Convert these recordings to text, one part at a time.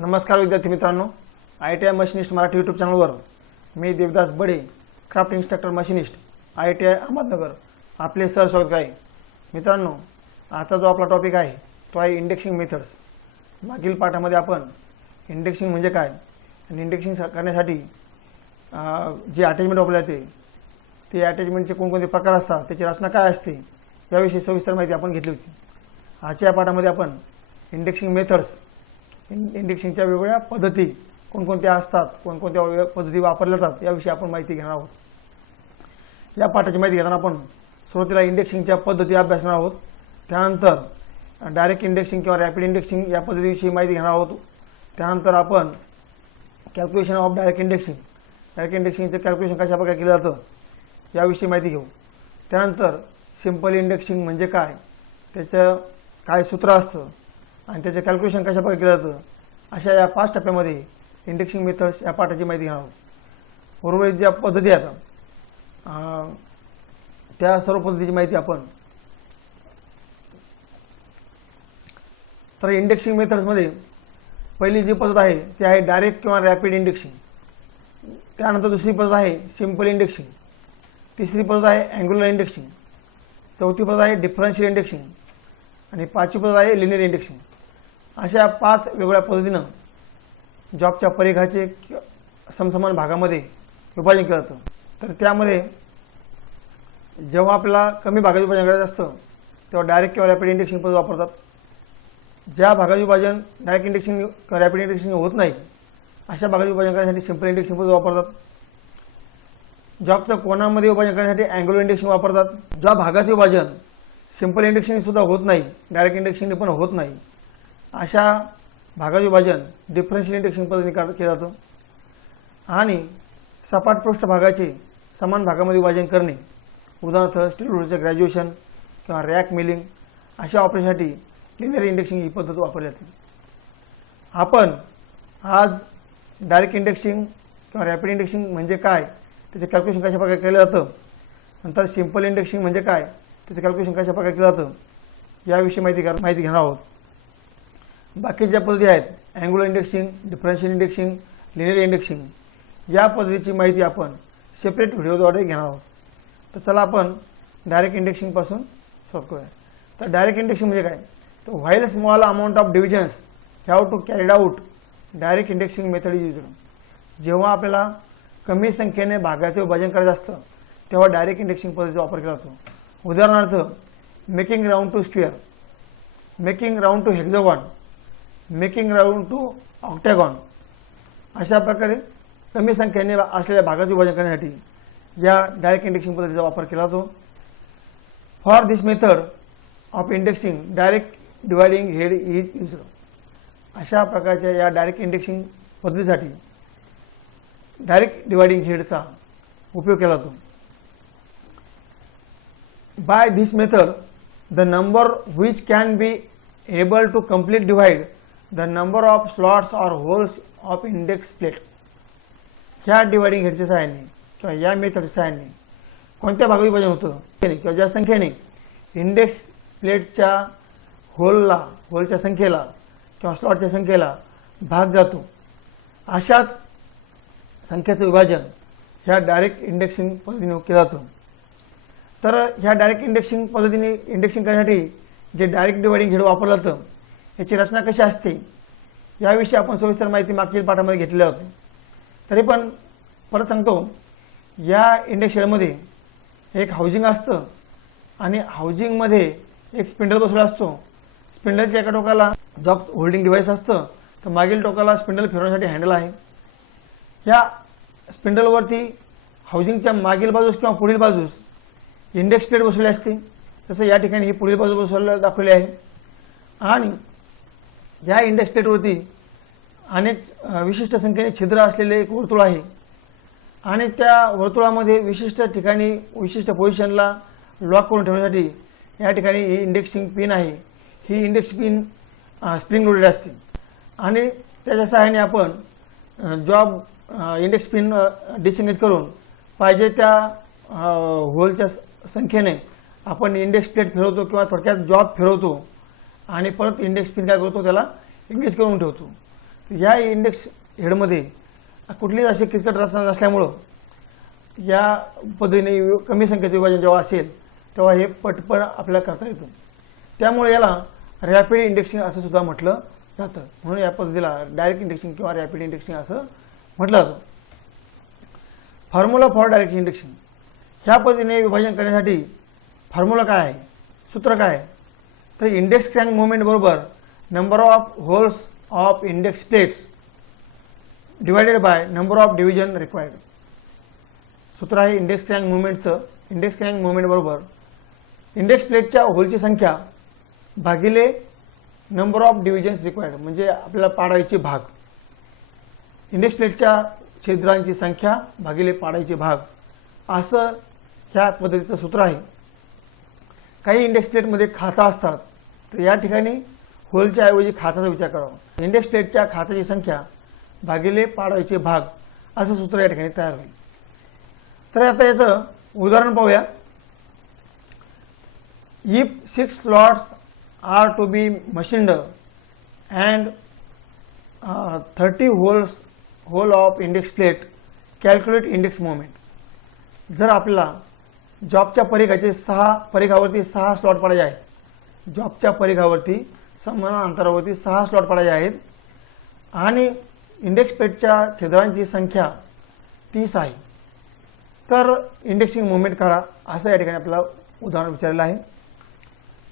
नमस्कार विद्यार्थी मित्रांनो, ITI मशीनिस्ट मराठी यूट्यूब चॅनलवर मी Devdas Bade, craft instructor machinist, ITI Ahmednagar आपले सर स्वागत आहे। मित्रांनो, आजचा जो आपला टॉपिक आहे तो आहे इंडेक्सिंग मेथड्स। मागील पाठामध्ये आपण इंडेक्सिंग म्हणजे काय आणि इंडेक्सिंग करण्यासाठी जे अटॅचमेंट वापरले जाते ते अटॅचमेंटचे कोणकोणते प्रकार असतात, त्याची रचना काय असते याविषयी सविस्तर माहिती आपण घेतली होती। आजच्या या पाठामध्ये आपण इंडेक्सिंग मेथड्स, इंडेक्सिंगच्या वेगवेगळ्या पद्धती कोणकोणत्या असतात, कोणकोणत्या पद्धती वापरल्या जातात याविषयी आपण माहिती घेणार आहोत। या पाठाची माहिती घेताना आपण सुरुवातीला इंडेक्सिंगच्या पद्धती अभ्यासणार आहोत, त्यानंतर डायरेक्ट इंडेक्सिंग किंवा रॅपिड इंडेक्सिंग या पद्धतीविषयी माहिती घेणार आहोत। त्यानंतर आपण कॅल्क्युलेशन ऑफ डायरेक्ट इंडेक्सिंगचे कॅल्क्युलेशन कशा प्रकारे केलं जातं याविषयी माहिती घेऊ। त्यानंतर सिंपल इंडेक्सिंग म्हणजे काय, त्याचं काय सूत्र असतं आणि त्याचे कॅल्क्युलेशन कशा प्रकारे केलं जातं, अशा या 5 टप्प्यामध्ये इंडेक्सिंग मेथड्स या पाठाची माहिती घेणार आहोत। उर्वरित ज्या पद्धती आहेत त्या सर्व पद्धतीची माहिती आपण तर इंडेक्सिंग मेथड्समध्ये पहिली जी पद्धत आहे ती आहे डायरेक्ट किंवा रॅपिड इंडेक्सिंग। त्यानंतर दुसरी पद्धत आहे सिंपल इंडेक्सिंग, तिसरी पद्धत आहे अँग्युलर इंडेक्सिंग, चौथी पद्धत आहे डिफरन्शियल इंडेक्सिंग आणि पाचवी पद्धत आहे लिनियर इंडेक्सिंग। अशा 5 वेगवेगळ्या पद्धतीनं जॉबच्या परिघाचे समसमान भागामध्ये विभाजन केलं जातं। तर त्यामध्ये जेव्हा आपल्याला कमी भागाचे विभाजन करायचं असतं तेव्हा डायरेक्ट किंवा रॅपिड इंडेक्सिंग पद्धत वापरतात। ज्या भागाचे विभाजन डायरेक्ट इंडेक्सिंग किंवा रॅपिड इंडेक्सिंग होत नाही अशा भागाचे विभाजन करण्यासाठी सिंपल इंडेक्सिंग पद्धत वापरतात। जॉबच्या कोणामध्ये विभाजन करण्यासाठी अँग्युलर इंडेक्सिंग वापरतात। ज्या भागाचे विभाजन सिंपल इंडेक्सिंग सुद्धा होत नाही, डायरेक्ट इंडेक्सिंग पण होत नाही, अशा भागाचे विभाजन डिफरन्शियल इंडेक्सिंग पद्धतीने केलं जातं। आणि सपाट पृष्ठभागाचे समान भागामध्ये विभाजन करणे, उदाहरणार्थ स्टील रोडचे ग्रॅज्युएशन किंवा रॅक मिलिंग अशा ऑपरेशनसाठी लिनियर इंडेक्सिंग ही पद्धत वापरली जाते। आपण आज डायरेक्ट इंडेक्सिंग किंवा रॅपिड इंडेक्सिंग म्हणजे काय, त्याचे कॅल्क्युलेशन कशा प्रकारे केलं जातं, नंतर सिंपल इंडेक्सिंग म्हणजे काय, त्याचं कॅल्क्युलेशन कशा प्रकारे केलं जातं याविषयी माहिती घेणार आहोत। बाकी ज्या पद्धती आहेत angular indexing, differential indexing, linear indexing या पद्धतीची माहिती आपण सेपरेट व्हिडिओद्वारे घेणार आहोत। तर चला आपण डायरेक्ट इंडेक्सिंगपासून सुरुवात करूया। तर डायरेक्ट इंडेक्सिंग म्हणजे काय, तर while small amount of divisions have to carried out direct indexing method is used. जेव्हा आपल्याला कमी संख्येने भागाचे विभाजन करायचं असतं तेव्हा डायरेक्ट इंडेक्सिंग पद्धतीचा वापर केला जातो। उदाहरणार्थ making round to square, making round to hexagon, making round to octagon अशा प्रकारे कमी संख्येने असलेल्या भागाचे विभाजन करण्यासाठी या डायरेक्ट इंडेक्सिंग पद्धतीचा वापर केला जातो। For this method of indexing direct dividing head is used. अशा प्रकारच्या या डायरेक्ट इंडेक्सिंग पद्धतीसाठी डायरेक्ट डिवायडिंग हेडचा उपयोग केला जातो। By this method the number which can be able to complete divide the number of slots or holes of index plate। ह्या dividing हेडच्या सहाय्याने किंवा या मेथडच्या सहाय्याने कोणत्या भागात विभाजन होतं किंवा ज्या संख्येने इंडेक्स प्लेटच्या होलच्या संख्येला किंवा स्लॉटच्या संख्येला भाग जातो अशाच संख्येचं विभाजन ह्या डायरेक्ट इंडेक्सिंग पद्धतीने केलं जातं। तर ह्या डायरेक्ट इंडेक्सिंग पद्धतीने इंडेक्सिंग करण्यासाठी जे डायरेक्ट डिवायडिंग हेड वापरलं जातं याची रचना कशी असते याविषयी आपण सविस्तर माहिती मागील पाठामध्ये घेतलेली होती। तरी पण परत सांगतो, या इंडेक्स हेडमध्ये एक हाऊसिंग असतं आणि हाऊसिंगमध्ये एक स्पिंडल बसवला असतो। स्पिंडलच्या एका टोकाला जॉब होल्डिंग डिव्हाइस असतं तर मागील टोकाला स्पिंडल फिरवण्यासाठी हँडल आहे। या स्पिंडलवरती हाऊसिंगच्या मागील बाजूस किंवा पुढील बाजूस इंडेक्स प्लेट बसवली असते, जसं या ठिकाणी ही पुढील बाजू बसवलेली दाखवली आहे। आणि या इंडेक्स प्लेटवरती अनेक विशिष्ट संख्येने छिद्र असलेले एक वर्तुळ आहे आणि त्या वर्तुळामध्ये विशिष्ट ठिकाणी विशिष्ट पोझिशनला लॉक करून ठेवण्यासाठी या ठिकाणी ही इंडेक्सिंग पिन आहे। ही इंडेक्स पिन स्प्रिंग लोडेड असते आणि त्याच्या सहाय्याने आपण जॉब इंडेक्स पिन डिसएंगेज करून पाहिजे त्या होलच्या संख्येने आपण इंडेक्स प्लेट फिरवतो किंवा थोडक्यात जॉब फिरवतो आणि परत इंडेक्स पिन काय करतो त्याला एंगेज करून ठेवतो। या इंडेक्स हेडमध्ये कुठलीच अशी किचकट रचना नसल्यामुळं या पद्धतीने कमी संख्येचे विभाजन जेव्हा असेल तेव्हा हे पटपट आपल्याला करता येतं. त्यामुळे याला रॅपिड इंडेक्सिंग असं सुद्धा म्हटलं जातं. म्हणून या पद्धतीला डायरेक्ट इंडेक्सिंग किंवा रॅपिड इंडेक्सिंग असं म्हटलं जातं. फॉर्म्युला फॉर डायरेक्ट इंडेक्सिंग, ह्या पद्धतीने विभाजन करण्यासाठी फॉर्म्युला काय आहे, सूत्र काय आहे, तर इंडेक्स क्रँक मुवमेंट बरोबर number of holes of index plates divided by number of division required. सूत्र आहे इंडेक्स क्रँक मुवमेंटचं. इंडेक्स क्रँक मुवमेंट बरोबर इंडेक्स प्लेटच्या होलची संख्या भागिले नंबर ऑफ डिव्हिजन्स रिक्वायर्ड, म्हणजे आपल्याला पाडायचे भाग. इंडेक्स प्लेटच्या छिद्रांची संख्या भागिले पाडायचे भाग, असं ह्या पद्धतीचं सूत्र आहे. काही इंडेक्स प्लेटमध्ये खाचा असतात, तर या ठिकाणी होलच्या ऐवजी खाचाचा विचार करावा. इंडेक्स प्लेटच्या खाचाची संख्या भागिले पाडायचे भाग असं सूत्र या ठिकाणी तयार होईल. तर आता याचं उदाहरण पाहूया. If 6 slots are to be machined and 30 hole of index plate, calculate index moment. जर आपल्याला जॉबच्या परिघावरती 6 स्लॉट पडायचे आहेत, जॉबच्या परिघावरती समान अंतरावरती 6 स्लॉट पडायचे आहेत आणि इंडेक्स प्लेटच्या छिद्रांची संख्या 30 आहे, तर इंडेक्सिंग मुवमेंट काढा असं या ठिकाणी आपल्याला उदाहरण विचारलेलं आहे.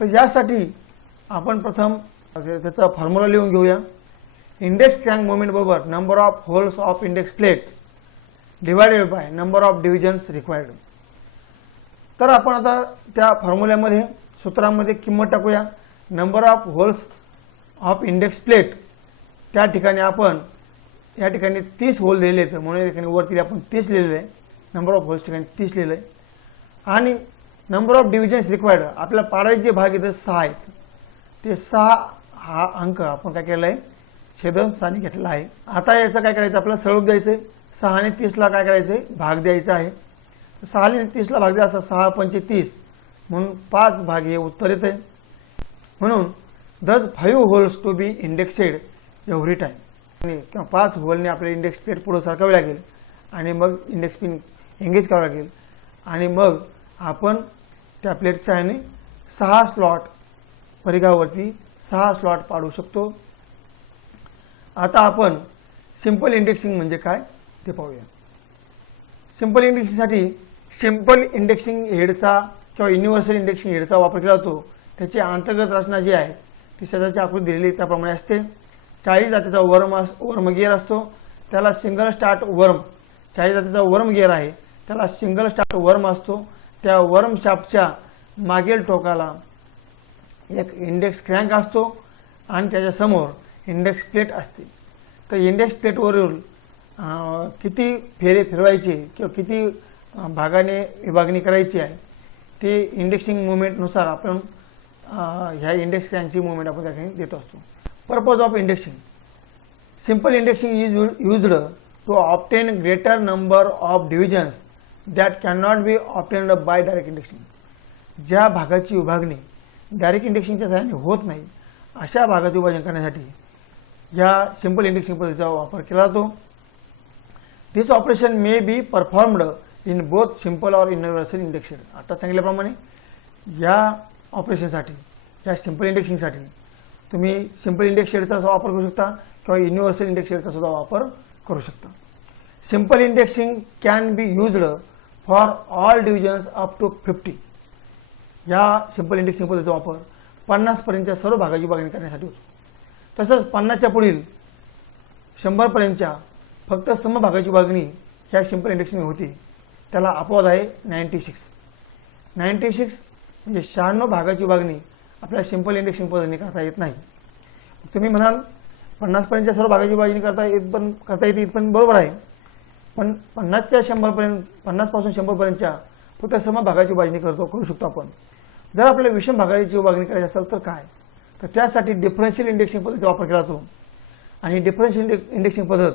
तर यासाठी आपण प्रथम त्याचा फॉर्म्युला लिहून घेऊया. इंडेक्स क्रँक मुवमेंट बरोबर number of holes of index plate divided by number of divisions required. तर आपण आता त्या फॉर्म्युल्यामध्ये सूत्रामध्ये किंमत टाकूया. Number of holes of index plate, त्या ठिकाणी आपण या ठिकाणी 30 होल दिलेले आहेत, म्हणून या ठिकाणी वरती आपण 30 लिहिलेलं आहे. नंबर ऑफ होल्स ठिकाणी 30 लिहिलं आहे. आणि नंबर ऑफ डिव्हिजन्स रिक्वायर्ड, आपल्याला पाडायचे जे भाग इथं 6 आहेत, ते 6 हा अंक आपण काय केलेला आहे, छेदनस्थानी घेतलेला आहे. आता याचं काय करायचं, आपल्याला सळूप द्यायचं आहे. 6 आणि 30ला काय करायचं आहे, भाग द्यायचा आहे. 6 आणि 30ला भाग द्यायचा, 6 पंचे 30 म्हणून 5 भाग हे उत्तर येते. म्हणून दस 5 holes to be indexed every time, किंवा 5 होलने आपले इंडेक्स प्लेट पुढे सरकावी लागेल आणि मग इंडेक्स पिन एंगेज करावं लागेल आणि मग आपण त्या प्लेटच्या ह्याने 6 स्लॉट परिघावरती 6 स्लॉट पाडू शकतो. आता आपण सिंपल इंडेक्सिंग म्हणजे काय ते पाहूया. सिंपल इंडेक्सिंगसाठी सिंपल इंडेक्सिंग हेडचा किंवा युनिव्हर्सल इंडेक्सिंग हेडचा वापर केला जातो. त्याची अंतर्गत रचना जी आहे ती सध्याची आकृती दिलेली त्याप्रमाणे असते. 40 जातीचा वर्म गिअर असतो, त्याला सिंगल स्टार्ट वर्म. 40 जातीचा वर्म गिअर आहे, त्याला सिंगल स्टार्ट वर्म असतो. त्या वर्म शाफ्टच्या मागील टोकाला एक इंडेक्स क्रँक असतो आणि त्याच्यासमोर इंडेक्स प्लेट असते. तर इंडेक्स प्लेटवरील किती फेरे फिरवायचे किंवा किती भागाने विभागणी करायची आहे ते इंडेक्सिंग मुवमेंटनुसार आपण ह्या इंडेक्स क्रँकची मुवमेंट आपण त्या ठिकाणी देत असतो. Purpose of indexing. Simple indexing is used to obtain greater number of divisions that can not be obtained by direct indexing. ज्या भागाची विभागणी डायरेक्ट इंडेक्सिंगच्या सहाय्याने होत नाही अशा भागाचे विभाजन करण्यासाठी या सिंपल इंडेक्सिंग पद्धतीचा वापर केला जातो. This operation may be performed in both simple और युनिव्हर्सल इंडेक्सेड. आता सांगितल्याप्रमाणे या ऑपरेशनसाठी, या सिंपल इंडेक्सिंगसाठी तुम्ही सिंपल इंडेक्स शेडचा वापर करू शकता किंवा युनिव्हर्सल इंडेक्स शेडचा सुद्धा वापर करू शकता. Simple indexing can be used for all divisions up to 50. या सिंपल इंडेक्सिंग पद्धतीचा वापर 50 पर्यंतच्या सर्व भागाची विभागणी करण्यासाठी होतो. तसंच 50च्या पुढील 100 पर्यंतच्या फक्त समभागाची विभागणी ह्या सिंपल इंडेक्सिंग होती. त्याला अपवाद आहे 96. 96 म्हणजे 96 भागाची विभागणी आपल्याला सिंपल इंडेक्सिंग पद्धतीने करता येत नाही. तुम्ही म्हणाल 50 पर्यंतच्या सर्व भागाची विभागणी करता येते इथपर्यंत बरोबर आहे, पण 50च्या 100 पर्यंत, 50 पासून 100 पर्यंतच्या फक्त समभागाची विभागणी करू शकतो आपण. जर आपल्याला विषम भागाची विभागणी करायची असेल तर काय, तर त्यासाठी डिफरन्शियल इंडेक्सिंग पद्धतीचा वापर केला जातो. आणि डिफरन्शियल इंडेक्सिंग पद्धत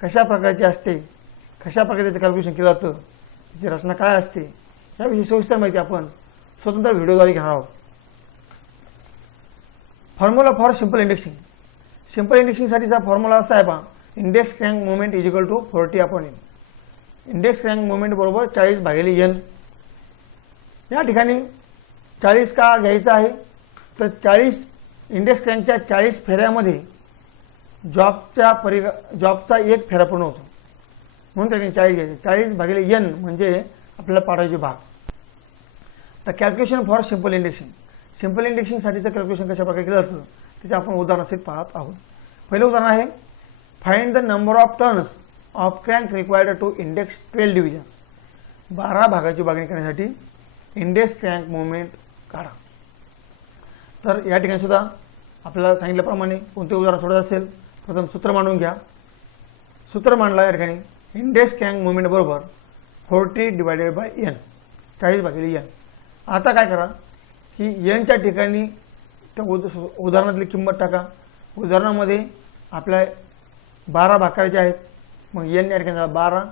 कशा प्रकारची असते, कशा प्रकारे त्याचं कॅल्क्युलेशन केलं जातं, त्याची रचना काय असते, याविषयी सविस्तर माहिती आपण स्वतंत्र व्हिडिओद्वारे घेणार आहोत. Formula for simple indexing. Simple इंडेक्सिंगसाठीचा फॉर्म्युला असा आहे पहा, index crank moment is equal to 40/n. Index crank moment बरोबर 40/n. या ठिकाणी 40 का घ्यायचा आहे, तर 40 इंडेक्स क्रँकच्या 40 फेऱ्यामध्ये जॉबचा एक फेरा पूर्ण होतो, म्हणून त्याने 40 घ्यायचे. 40/n म्हणजे आपल्याला पाडायचे भाग. तर calculation for simple indexing. Simple इंडेक्सिंगसाठीचं कॅल्क्युलेशन कशा प्रकारे केलं जातं त्याचे आपण उदाहरणासहित पाहत आहोत. पहिलं उदाहरण आहे, find the number of turns of crank required to index 12 divisions. 12 भागाची विभागणी करण्यासाठी इंडेक्स क्रँक मुवमेंट काढा. तर या ठिकाणी सुद्धा आपल्याला सांगितल्याप्रमाणे कोणते उदाहरण सोडत असेल, प्रथम सूत्र मांडून घ्या. सूत्र मांडला या ठिकाणी इंडेक्स क्रँक मुवमेंट बरोबर 40/n, 40/n. आता काय करा की nच्या ठिकाणी त्या उदाहरणातली किंमत टाका. उदाहरणामध्ये आपल्या 12 भाग करायचे आहेत, मग n या ठिकाणी झाला 12,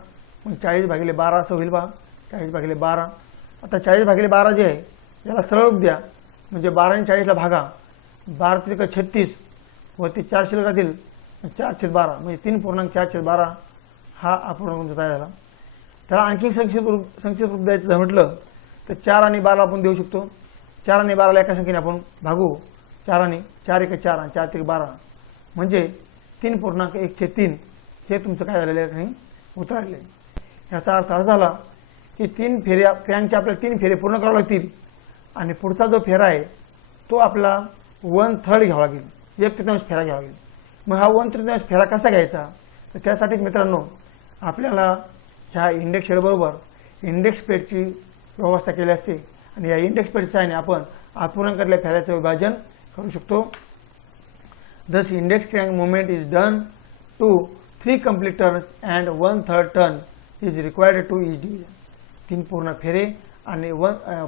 मग 40/12 असं होईल पहा, 40/12. आता 40/12 जे आहे याला सरळ रूप द्या, म्हणजे 12 आणि 40ला भागा, 12 त्रिक 36 वरती 4 शिल्लक राहतील, 4/12 म्हणजे 3.4/12 हा अपूर्णांक तयार झाला. त्याला आणखी संक्षिप्त रूप द्यायचं म्हटलं तर 4 आणि 12 आपण देऊ शकतो. 4 आणि 12ला एका संख्येने आपण भागू, 4 आणि 4 × 4 आणि 4 त्रिक 12 म्हणजे 3.1/3 हे तुमचं काय झालेलं आहे उत्तर आलेलं आहे. याचा अर्थ असा झाला की 3 फेऱ्या क्रँकचे आपल्याला 3 फेरे पूर्ण करावे लागतील आणि पुढचा जो फेरा आहे तो आपला 1/3 घ्यावा लागेल, 1/3 फेरा घ्यावा लागेल. मग हा 1/3 फेरा कसा घ्यायचा, तर त्यासाठीच मित्रांनो आपल्याला ह्या इंडेक्स शेडबरोबर इंडेक्स प्लेटची व्यवस्था केली असते आणि या इंडेक्स प्लेटच्या सहाय्याने आपण अपूर्णांकातल्या फेऱ्याचं विभाजन करू शकतो. Thus index crank movement is done to 3 complete turns and 1/3 turn is required to each division. 3 पूर्ण फेरे आणि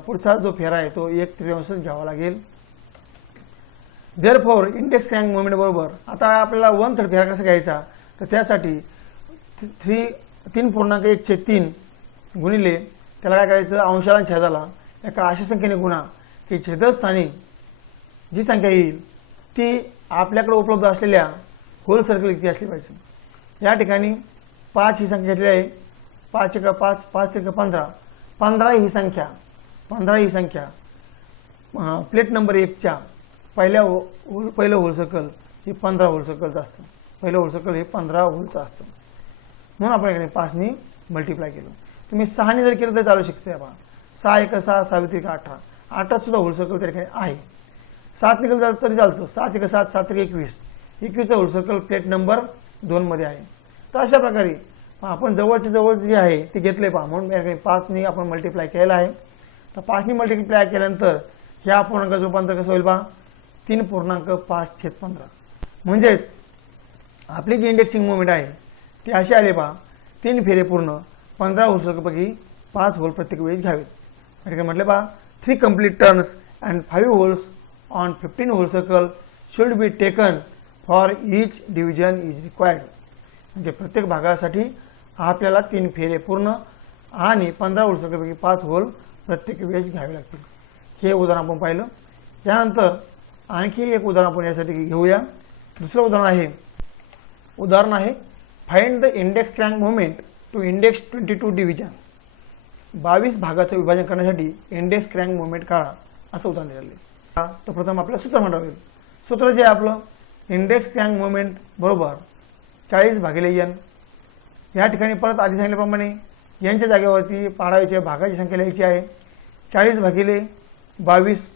पुढचा जो फेरा आहे तो 1/3 घ्यावा लागेल. Therefore index crank movement बरोबर आता आपल्याला 1/3 फेरा कसा घ्यायचा, तर त्यासाठी 3.1/3 गुणिले त्याला काय करायचं, अंशाला आणि छेदाला एका अशा संख्येने गुणा की छेदस्थानी जी संख्या येईल ती आपल्याकडे उपलब्ध असलेल्या होल सर्कल इतकी असली पाहिजे. या ठिकाणी 5 ही संख्या घेतली आहे, 5 × 5, 5 त्रिक 15, 15 ही संख्या प्लेट नंबर 1च्या पहिलं होल सर्कल हे 15 होल सर्कलचं असतं. पहिलं होल सर्कल हे 15 होलचं असतं, म्हणून आपण याकडे 5ने मल्टिप्लाय केलं. तुम्ही 6ने जर केलं तर चालू शकते. बघा 6 × 6, 6 त्रिक 18, 18 सुद्धा होल सर्कल त्या ठिकाणी आहे. 7 निघाल तरी चालतं, 7 × 7, 7 त्रिक 21, 21चं होल सर्कल प्लेट नंबर 2 मध्ये आहे. तर अशा प्रकारे आपण जवळचे जवळ जे आहे ते घेतले पहा, म्हणून या ठिकाणी 5ने आपण मल्टिप्लाय केलं आहे. तर 5ने मल्टिप्लाय केल्यानंतर ह्या अपूर्णांकाचं रूपांतर कसं होईल पहा, 3.5/15. म्हणजेच आपली जी इंडेक्सिंग मुवमेंट आहे ती अशी आले पहा, 3 फेरे पूर्ण 15 होल सर्कलपैकी 5 होल प्रत्येक वेळेस घ्यावेत. या ठिकाणी म्हटलं पहा 3 complete turns and 5 holes on 15 hole circle should be taken for each division is required. म्हणजे प्रत्येक भागासाठी आपल्याला 3 फेरे पूर्ण आणि 15 होल सर्कलपैकी 5 होल प्रत्येक वेळेस घ्यावे लागतील. हे उदाहरण आपण पाहिलं. त्यानंतर आणखी एक उदाहरण आपण यासाठी घेऊया. दुसरं उदाहरण आहे find the index crank movement to index 22 divisions. 22 भागाचं विभाजन करण्यासाठी इंडेक्स क्रँक मुवमेंट काढा असं उदाहरण दिलेलं आहे. तर प्रथम आपल्याला सूत्र मांडावं लागेल. सूत्र जे आहे आपलं इंडेक्स क्रँक मुवमेंट बरोबर 40/n. या ठिकाणी परत आधी सांगितल्याप्रमाणे यांच्या जागेवरती पाडायच्या भागाची संख्या लिहायची आहे. 40/22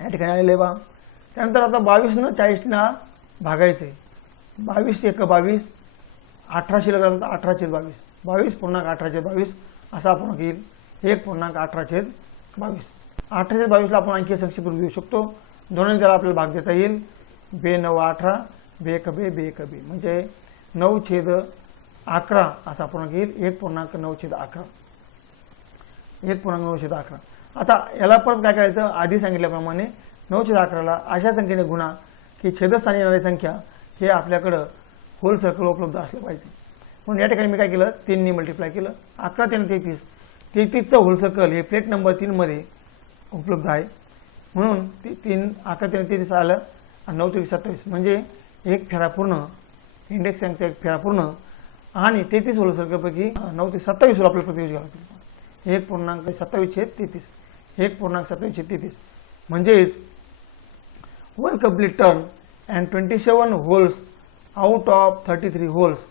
या ठिकाणी आलेलं आहे बा. त्यानंतर आता 22 40 भागायचं आहे. 22 × 1 = 22, 18 शिल्लक राहतात, 18/22, 22.18/22 असा आपण घेईल 1.18/22. 18/22ला आपण आणखी संक्षिप्त देऊ शकतो. दोन्ही त्याला आपल्याला भाग देता येईल. 2×9=18, 2×1=2 म्हणजे 9/11 असा आपण घेईल 1.9/11. 1.9/11. आता याला परत काय करायचं, आधी सांगितल्याप्रमाणे 9/11ला अशा संख्येने गुणा की छेदस्थानी येणारी संख्या हे आपल्याकडं होल सर्कल उपलब्ध असलं पाहिजे. म्हणून या ठिकाणी मी काय केलं, 3ने मल्टिप्लाय केलं. 11 × 3 = 33, 33चं होल सर्कल हे प्लेट नंबर 3 मध्ये उपलब्ध आहे. म्हणून 11 × 3 = 33 आलं आणि 9 × 3 = 27 म्हणजे एक फेरा पूर्ण, इंडेक्स रँकचा एक फेरा पूर्ण आणि 33 होल सर्कलपैकी 9 ते 27 होल आपल्याला प्रतिवेश घ्यावे लागतील. 1.27/33 1.27/33 म्हणजेच 1 complete turn and 27 holes out of 33 holes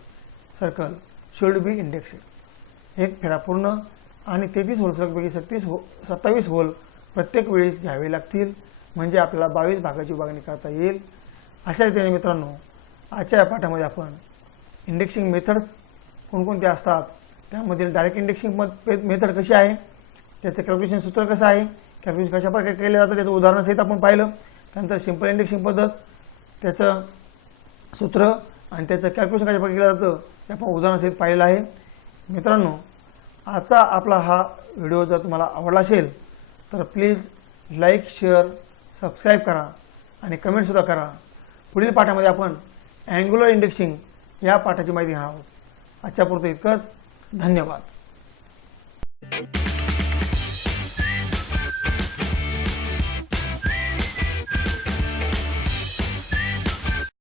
circle should be indexed. एक फेरा पूर्ण आणि 33 होल सर्कलपैकी 27 होल प्रत्येक वेळेस घ्यावे लागतील, म्हणजे आपल्याला 22 भागाची विभागणी करता येईल. अशा रीतीने मित्रांनो आजच्या या पाठामध्ये आपण इंडेक्सिंग मेथड्स कोणकोणते असतात, त्यामधील डायरेक्ट इंडेक्सिंग मेथड कशी आहे, त्याचं कॅल्क्युलेशन सूत्र कसं आहे, कॅल्क्युलेशन कशा प्रकारे केले जातं त्याचं उदाहरणासहित आपण पाहिलं. त्यानंतर सिंपल इंडेक्सिंग पद्धत, त्याचं सूत्र आणि त्याचं कॅल्क्युलेशन कशा प्रकारे केलं जातं ते आपण उदाहरणासहित पाहिलेलं आहे. मित्रांनो आजचा आपला हा व्हिडिओ जर तुम्हाला आवडला असेल तर प्लीज लाईक, शेअर, सबस्क्राईब करा आणि कमेंटसुद्धा करा. पुढील पाठामध्ये आपण अँग्युलर इंडेक्सिंग या पाठाची माहिती घेणार आहोत. आजच्यापुरतं इतकंच. धन्यवाद.